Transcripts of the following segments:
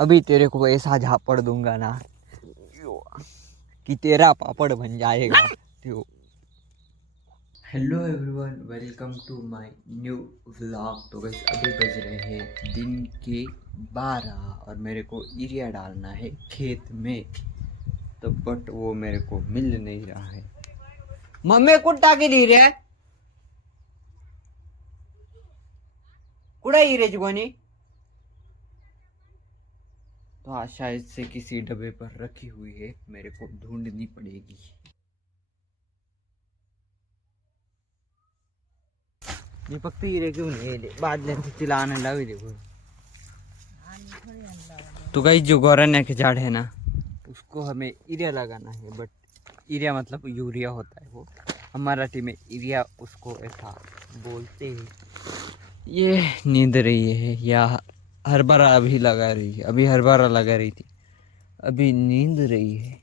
अभी तेरे को ऐसा झापड़ दूंगा ना कि तेरा पापड़ बन जाएगा। तो hello everyone, welcome to my new vlog. तो गाइस अभी बज रहे हैं दिन के 12 और मेरे को यूरिया डालना है खेत में। तो बट वो मेरे को मिल नहीं रहा है। मम्मी कुट्टा की दी रे कुड़ा हीरे कोणी। तो आज शायद से किसी डब्बे पर रखी हुई है, मेरे को ढूंढनी पड़ेगी। मी फक्त हिरे घेऊन येईल, बादल्यांची तिला आणायला लावी देखो। तो गाइस जो गौरन्या के झाड़ है ना, उसको हमें यूरिया लगाना है। बट यूरिया मतलब यूरिया होता है, वो हम मराठी में यूरिया उसको ऐसा बोलते हैं। ये नींद रही है या हरभरा अभी लगा रही है, अभी हरभरा लगा रही थी, अभी नींद रही है।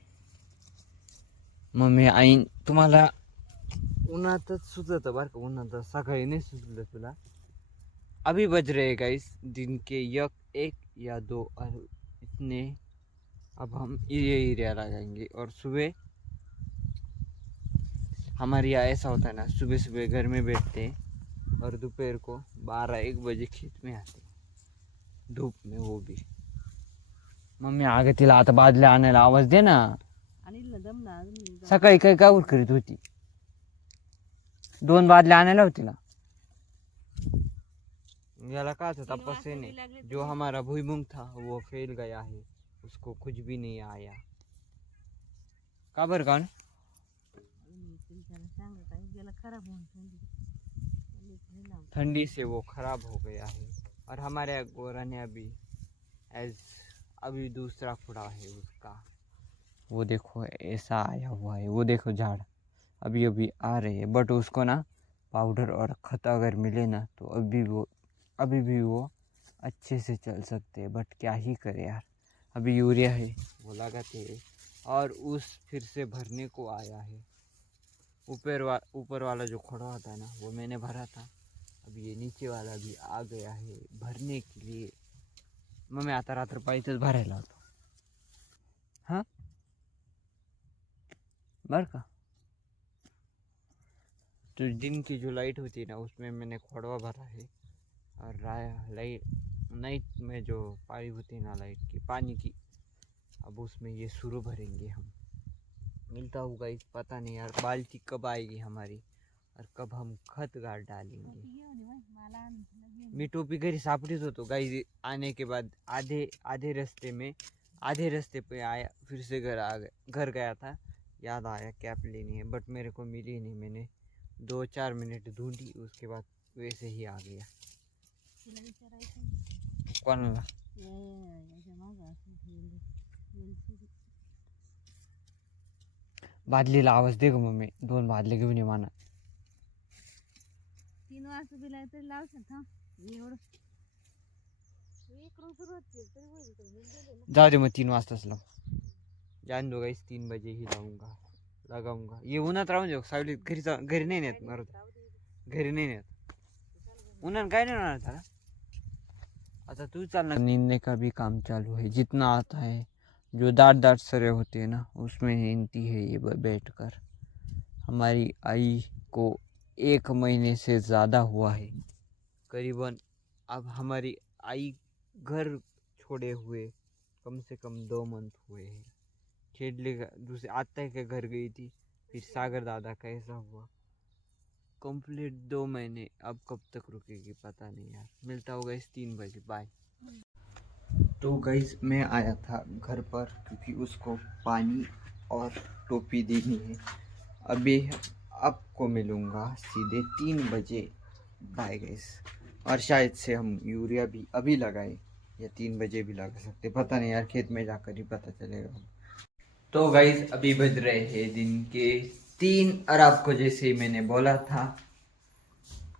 मम्मी आई तुम्हाला उन्हातच सुचत बरं का, उन्हात सकाळी नाही सुचलं तुला। अभी बज रहे गाइस दिन के एक या दो और इतने। अब हम यूरिया लगाएंगे और सुबह हमारे यहाँ ऐसा होता है ना, सुबह सुबह घर में बैठते हैं और दोपहर को 12-1 बजे खेत में आते हैं, धूप में वो भी। मम्मी आगे तिला आता बादल्या आणायला आवाज दे ना। सकाळी काय काय करीत होती, 2 बादल्या आणायला होती तिला। याला का था तपस्या नहीं, जो हमारा भुईमुंग था वो फैल गया है, उसको कुछ भी नहीं आया। काबर का ठंडी से वो खराब हो गया है। और हमारे गोरा ने अभी दूसरा खुड़ा है उसका, वो देखो ऐसा आया हुआ है। वो देखो झाड़ अभी अभी आ रहे हैं, बट उसको ना पाउडर और खत अगर मिले ना तो अभी भी वो अच्छे से चल सकते हैं। बट क्या ही करे यार, अभी यूरिया है वो लगाते हैं। और उस फिर से भरने को आया है। ऊपर वाला जो खड़ा होता है ना, वो मैंने भरा था। अब ये नीचे वाला भी आ गया है भरने के लिए। मैं आता रात्र पाइतच भरायला होतो। हाँ बर का। तो दिन की जो लाइट होती है ना, उसमें मैंने खोड़वा भरा है। और नाइट में जो पानी होती है ना लाइट की, पानी की, अब उसमें ये शुरू भरेंगे हम। मिलता होगा इस पता नहीं यार, बाल्टी कब आएगी हमारी और कब हम खत गाड़ डालेंगे। मी टोपी घरी सापड़ीच होतो गाइस। आने के बाद आधे रास्ते पे आया, फिर से घर गया था, याद आया कैप लेनी है, बट मेरे को मिली नहीं। मैंने 2-4 मिनट ढूंढी, उसके बाद वैसे ही आ गया। कोणाला बादलीला आवाज दे गो मम्मी, 2 बादले घेऊन ये म्हणा। 3 वाजता बिलाय तरी लावशात हा एवढं जाऊ दे मग 3 वाजताच लाव। जान दो गाइस, 3 बजे ही लगाऊंगा। ये उन्हात राहून जाऊ सावलीत, घरी नाही नेत मारू, घरी नहीं नेत उन्हान काय नहीं होणार था। अच्छा तू चलना। नींदने का भी काम चालू है, जितना आता है। जो दाट सरे होते हैं ना, उसमें नींदती है ये बैठकर। हमारी आई को 1 महीने से ज़्यादा हुआ है करीबन। अब हमारी आई घर छोड़े हुए कम से कम 2 मंथ हुए हैं। खेडले का दूसरे आत्या के घर गई थी, फिर सागर दादा का ऐसा हुआ। कंप्लीट 2 महीने। अब कब तक रुकेगी पता नहीं यार। मिलता होगा इस 3 बजे, बाय। तो गाइस मैं आया था घर पर क्योंकि उसको पानी और टोपी देनी है। अभी आपको मिलूँगा सीधे 3 बजे, बाय गाइस। और शायद से हम यूरिया भी अभी लगाए या 3 बजे भी लगा सकते, पता नहीं यार, खेत में जाकर ही पता चलेगा। तो गाइस अभी बज रहे हैं दिन के 3 और आपको जैसे ही मैंने बोला था,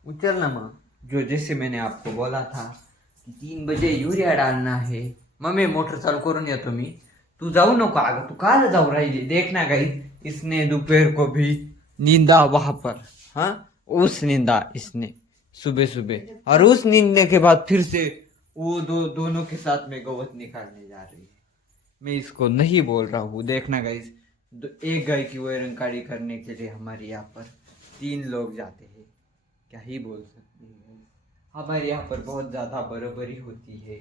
उचलना माँ, जो जैसे मैंने आपको बोला था कि 3 बजे यूरिया डालना है। मम्मी मोटर चालू करून येतो मी, तू जाऊ नको। अगं तू काल जाऊ राहिली, देखना गाइस, इसने दोपहर को भी नींदा वहां पर। हाँ उस नींदा इसने सुबह सुबह, और उस नींदने के बाद फिर से वो दोनों के साथ में गवत निकालने जा रही है। मैं इसको नहीं बोल रहा हूँ। देखना गाइस, एक गाय की वैरंकाड़ी करने के लिए हमारे यहाँ पर 3 लोग जाते हैं। क्या ही बोल सकते हैं, हमारे यहाँ पर बहुत ज्यादा बराबरी होती है।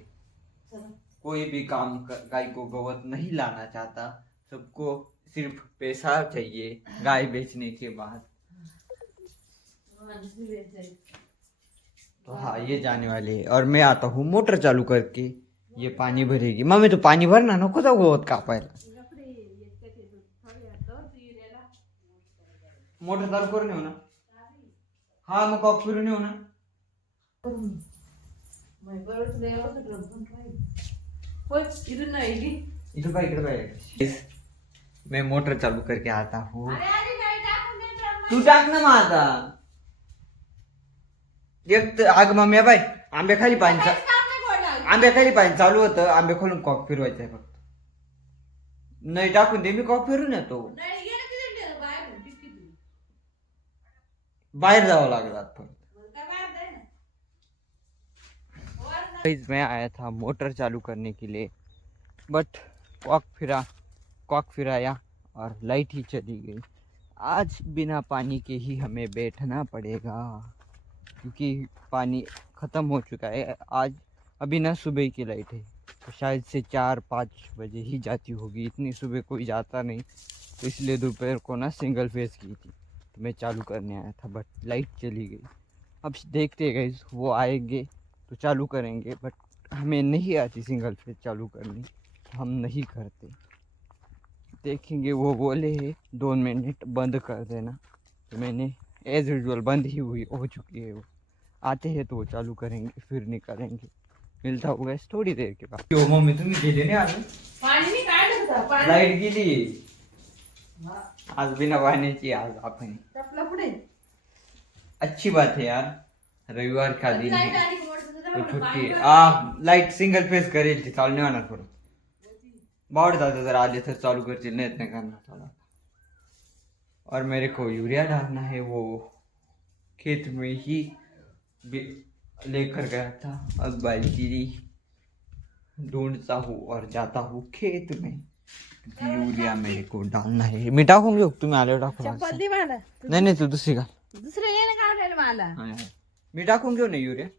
कोई भी काम गाय को गवत नहीं लाना चाहता, सबको सिर्फ पैसा चाहिए गाय बेचने के बाद। तो हाँ, ये जाने वाले है और मैं आता हूँ मोटर चालू करके। ये पानी भरेगी मम्मी, तो पाणी भर ना, नको जाऊ गवत कापायला। मोटर चालू करून येऊ ना? हा मग कॉक फिरून येऊ ना? इथं काय इकडे काय? मैं मोटर चालू करके आता हूँ। तू टाक ना मग आता। एक आग मम्मी बाय, आंब्याखाली पाणी आंब्याखाली पाणी चालू होतं, आंबे खोलून कॉक फिरवायचं आहे फक्त। नाही टाकून दे, मी कॉक फिरून येतो। बाहर जावं लागलं आता। मैं आया था मोटर चालू करने के लिए, बट कॉक फिराया और लाइट ही चली गई। आज बिना पानी के ही हमें बैठना पड़ेगा, क्योंकि पानी ख़त्म हो चुका है। आज अभी ना सुबह की लाइट है, तो शायद से 4-5 बजे ही जाती होगी। इतनी सुबह कोई जाता नहीं, तो इसलिए दोपहर को ना सिंगल फेस की थी, तो मैं चालू करने आया था, बट लाइट चली गई। अब देखते गए वो आएंगे तो चालू करेंगे, बट हमें नहीं आती सिंगल फेस चालू करनी, हम नहीं करते। देखेंगे, वो बोले है 2 मिनट बंद कर देना, तो मैंने एज यूजुअल बंद ही हो चुकी है। वो आते हैं तो वो चालू करेंगे, फिर निकालेंगे। मिलता होगा इस थोड़ी देर के बाद। क्यों मम्मी तुम्ही गेले नाही अजून? पाणी नाही काढलं होतं, पाणी लाईट गेली आज, बिना पाण्याची आज आपण पुढे। अच्छी बात है यार, रविवार का दिन है तो छुट्टी है। लाईट सिंगल फेस करेल ती, चालू नाही होणार परत। बावड जाते जर आले तर चालू करतील, नाही नाही करणार चालू। और मेरे को यूरिया डालना है, वो खेत में ही लेकर गया था। अब बाल्टी ढूंढता हूँ और जाता हूँ खेत में, यूरिया मेरे को डालना है। मी टाकून घेऊ, तुम्ही आले टाकू। नाही नाही, तू दुसरी का मी टाकून घेऊ ना यूरिया।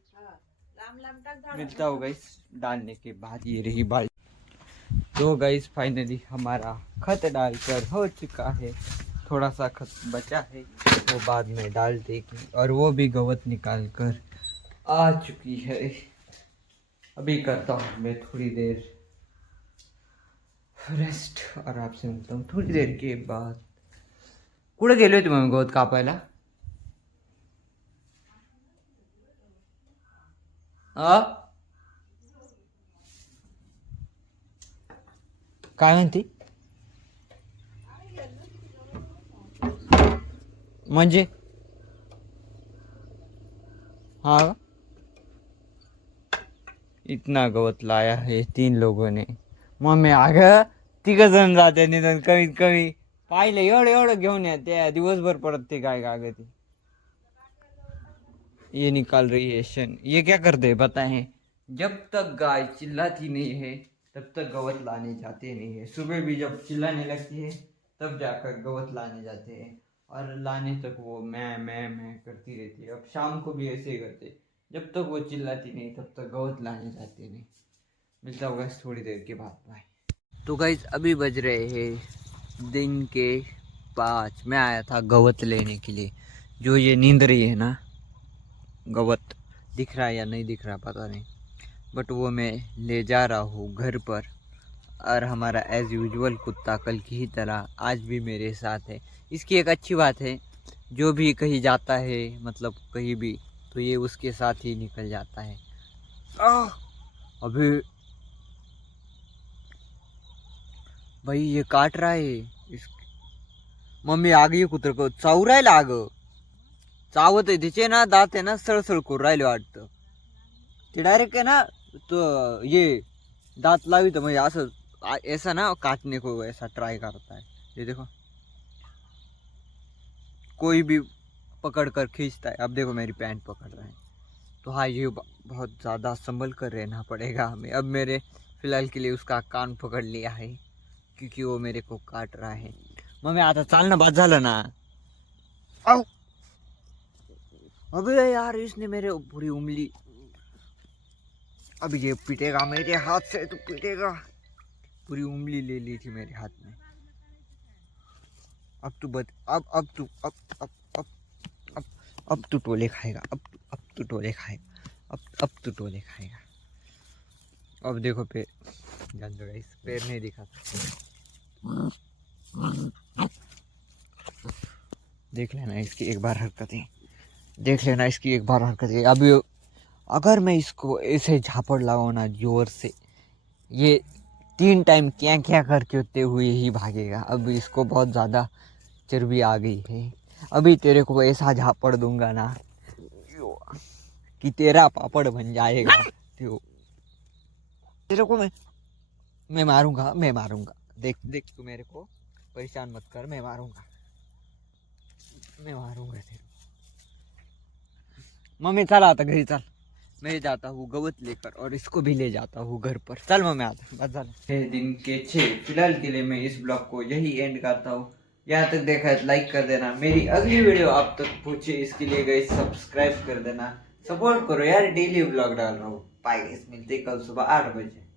मिलता होगा इस डालने के बाद। ये रही बाल्टी। तो गाइस फाइनली हमारा खत डालकर हो चुका है। थोड़ा सा खत बचा है, वो बाद में डाल देगी, और वो भी गवत निकाल कर आ चुकी है। अभी करता हूँ मैं थोड़ी देर रेस्ट और आपसे मिलता हूँ थोड़ी देर के बाद। कुठे गेले होते मग गवत कापायला? काय म्हणती? म्हणजे हाँ, इतना गवत लाया है 3 लोगों ने। मम्मी अगं 3 जण जाते, निदान कमीत कमी पाहिलं एवढं घेऊन येते, दिवसभर परत ते काय कागती। ये निकाल रही है शन। ये क्या करते हैं पता है? जब तक गाय चिल्लाती नहीं है तब तक गवत लाने जाते नहीं है। सुबह भी जब चिल्लाने लगती है तब जाकर गवत लाने जाते हैं, और लाने तक वो मैं करती रहती है। अब शाम को भी ऐसे ही करते, जब तक वो चिल्लाती नहीं तब तक गवत लाने जाते नहीं। मिलता होगा थोड़ी देर के बाद, बाय। तो गाइस अभी बज रहे हैं दिन के 5। मैं आया था गवत लेने के लिए। जो ये नींद रही है ना, गवत दिख रहा है या नहीं दिख रहा पता नहीं, बट वो मैं ले जा रहा हूँ घर पर। और हमारा एज़ यूजुअल कुत्ता कल की ही तरह आज भी मेरे साथ है। इसकी एक अच्छी बात है, जो भी कहीं जाता है, मतलब कहीं भी, तो ये उसके साथ ही निकल जाता है। अभी भाई ये काट रहा है। इस मम्मी आ गई कुत्र को चावू राहिला, अगं चावत आहे तिचे ना, दात आहे ना सळसळ करून राहिले वाटतं ते। डायरेक्ट आहे ना तो ये दांत लावी तो म्हणजे असं ऐसा ना काटने को ऐसा ट्राई करता है। ये देखो, कोई भी पकड़ कर खींचता है। अब देखो मेरी पैंट पकड़ रहा है, तो हाँ, ये बहुत ज़्यादा संभल कर रहना पड़ेगा हमें। अब मेरे फिलहाल के लिए उसका कान पकड़ लिया है क्योंकि वो मेरे को काट रहा है। मम्मी आता चाल ना, बाद झालं ना। आओ, अबे यार इसने मेरे पूरी उंगली, अब ये पीटेगा मेरे हाथ से, तो पीटेगा। पूरी उंगली ले ली थी मेरे हाथ में। अब तू अब तू अब तू टोले खाएगा। अब तू टोले खाएगा। अब तू टोले खाएगा। अब देखो पैर, जान दो गाइस, पैर नहीं दिखा। देख लेना इसकी एक बार हरकतें, देख लेना इसकी एक बार हरकतें। अभी अगर मैं इसको ऐसे झापड़ लगाऊं ना जोर से, ये 3 टाइम क्या क्या करते हुए ही भागेगा। अब इसको बहुत ज़्यादा चर्बी आ गई है। अभी तेरे को ऐसा झापड़ दूंगा ना कि तेरा पापड़ बन जाएगा। तेरे को मैं मारूंगा, मैं मारूंगा। देख देख, तू मेरे को परेशान मत कर, मैं मारूंगा, मैं मारूंगा तेरे को। मम्मी चल आता घरी, चल। मैं जाता हूँ गवत लेकर और इसको भी ले जाता हूँ घर पर। चल मम्मी आता, बस चल। दिन के 6। फिलहाल के लिए मैं इस ब्लॉग को यही एंड करता हूँ। यहाँ तक देखा है लाइक कर देना, मेरी अगली वीडियो आप तक पहुँचे इसके लिए गाइस सब्सक्राइब कर देना, सपोर्ट करो यार, डेली ब्लॉग डाल रहा हूँ। बाय गाइस, मिलते कल सुबह 8 बजे।